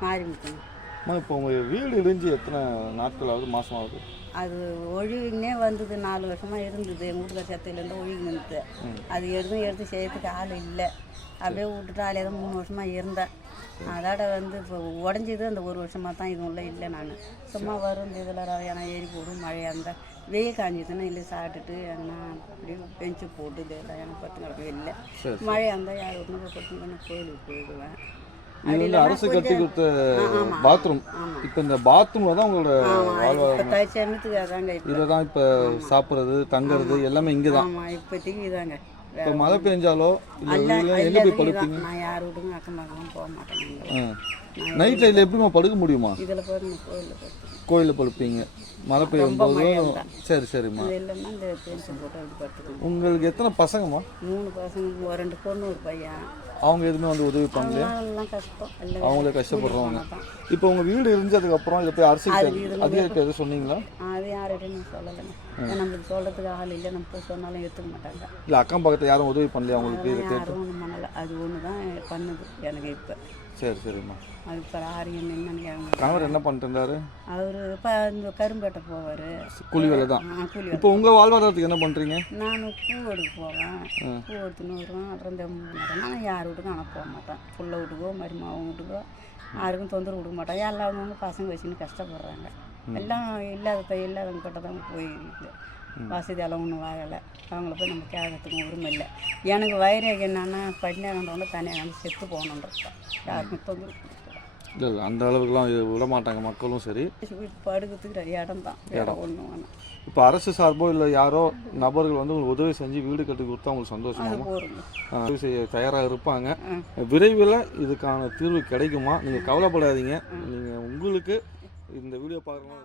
அம்மா இப்போ உங்கள் வீடு இடிஞ்சு எத்தனை நாட்கள் ஆகுது மாதம் ஆகுது அது ஒழுகுனே வந்தது நாலு வருஷமாக இருந்தது. எங்கள் வீட்டுக்கார சத்தையிலேருந்து ஒழுகி நின்றுது அது எதுவும் எடுத்து செய்யறதுக்கு ஆள் இல்லை. அப்படியே விட்டுட்டு ஆளே தான் மூணு வருஷமாக இருந்தேன் அதோட வந்து இப்போ உடஞ்சது அந்த ஒரு வருஷமாக தான் இது உள்ள இல்லை நான். சும்மா வரும் இந்த இதில் ரவையான ஏறி போடும் மழையாக இருந்தால் வெயில் காஞ்சிதுன்னா இல்லை சாப்பிட்டுட்டு எங்கன்னா அப்படியே பெஞ்சு போட்டு இதெல்லாம் எனக்கு பத்து கிடக்கு இல்லை. மழையாக இருந்தால் யார் வீட்டுக்கு பத்து கோயிலுக்கு போயிடுவேன். இது வந்து அரசு கட்டி கொடுத்த. பாத்ரூம். இப்போ இந்த பாத்ரூம்ல தான் உங்களோட இப்போ. இதில் தான் இப்போ சாப்பிட்றது தங்குறது எல்லாமே இங்கே தான் இப்போதைக்கு இதாங்க. இப்போ மழை பெஞ்சாலோ இல்லை எங்கே போய் படுப்பீங்க? நான் யார் வீட்டுக்கும் அக்கம் பக்கமும் போக மாட்டேன். நைட்டில் இதில் எப்படிம்மா படுக்க முடியுமா? இதில் கோயிலில் படுப்பீங்க. மழை பெய்யும் போது சரி சரிம்மா. உங்களுக்கு எத்தனை பசங்கம்மா? மூணு பசங்க ரெண்டு பொண்ணு ஒரு பையன். அவங்க எதுவுமே வந்து உதவி இல்லை அவங்களே கஷ்டப்படுறவங்க. இப்போ உங்கள் வீடு இருந்ததுக்கப்புறம் இதை போய் அரசு அதிகாரிக்கு எதுவும் சொன்னீங்களா? அது யார்கிட்டையும் நான் சொல்லலைங்க. நம்மளுக்கு சொல்கிறதுக்கு ஆள் இல்லை. நம்ம போய் சொன்னாலும் எடுத்துக்க மாட்டாங்க. இல்லை அக்கம் பக்கத்தில் யாரும் உதவி பண்ணலையா உங்களுக்கு இதை கேட்டு? ஒன்றும் பண்ணலை. அது ஒன்று தான் பண்ணுது எனக்கு இப்போ. சரி சரிம்மா. அது இப்போ ஆரியம் என்னன்னு கணவர் என்ன பண்ணிட்டு இருந்தாரு? அவர் இப்போ இந்த கரும்பேட்டை போவார். கூலி வேலை தான். கூலி. இப்போ உங்கள் வாழ்வாதாரத்துக்கு என்ன பண்ணுறீங்க நான் பூ எடுக்க போவேன். பூ எடுத்துன்னு வருவேன். அப்புறம் இந்த நான் யார் வீட்டுக்கும் அனுப்ப போக மாட்டேன். புள்ள வீட்டுக்கோ மருமாவன் வீட்டுக்கோ யாருக்கும் தொந்தரவு கொடுக்க மாட்டேன். எல்லாம் அவங்கவுங்க பசங்க வச்சுன்னு கஷ்டப்படுறாங்க. எல்லாம் இல்லாத இல்லாதவங்க கிட்ட தான் போய் வசதி எல்லாம் ஒன்றும் வாங்கலை. அவங்கள போய் நம்ம கேட்கறதுக்கும் உரிமை இல்லை. எனக்கு வயிறு என்னன்னா படினாகன்றவங்க தனியாக செத்து போகணுன்றது யாருக்கும் தொந்தரவு. இல்லை இல்லை அந்த அளவுக்குலாம் இது விட மாட்டாங்க மக்களும் சரி. படுக்கிறதுக்கு இடம் தான் இடம். ஒன்று வேணும். இப்போ அரசு சார்போ இல்லை யாரோ நபர்கள் வந்து உங்களுக்கு உதவி செஞ்சு வீடு கட்டி கொடுத்தா உங்களுக்கு சந்தோஷமா? அது போருங்க ஆஹ் உதவி செய்ய தயாராக இருப்பாங்க. விரைவில் இதுக்கான தீர்வு கிடைக்குமா? நீங்கள் கவலைப்படாதீங்க. நீங்கள் உங்களுக்கு இந்த வீடியோ பார்க்கலாம்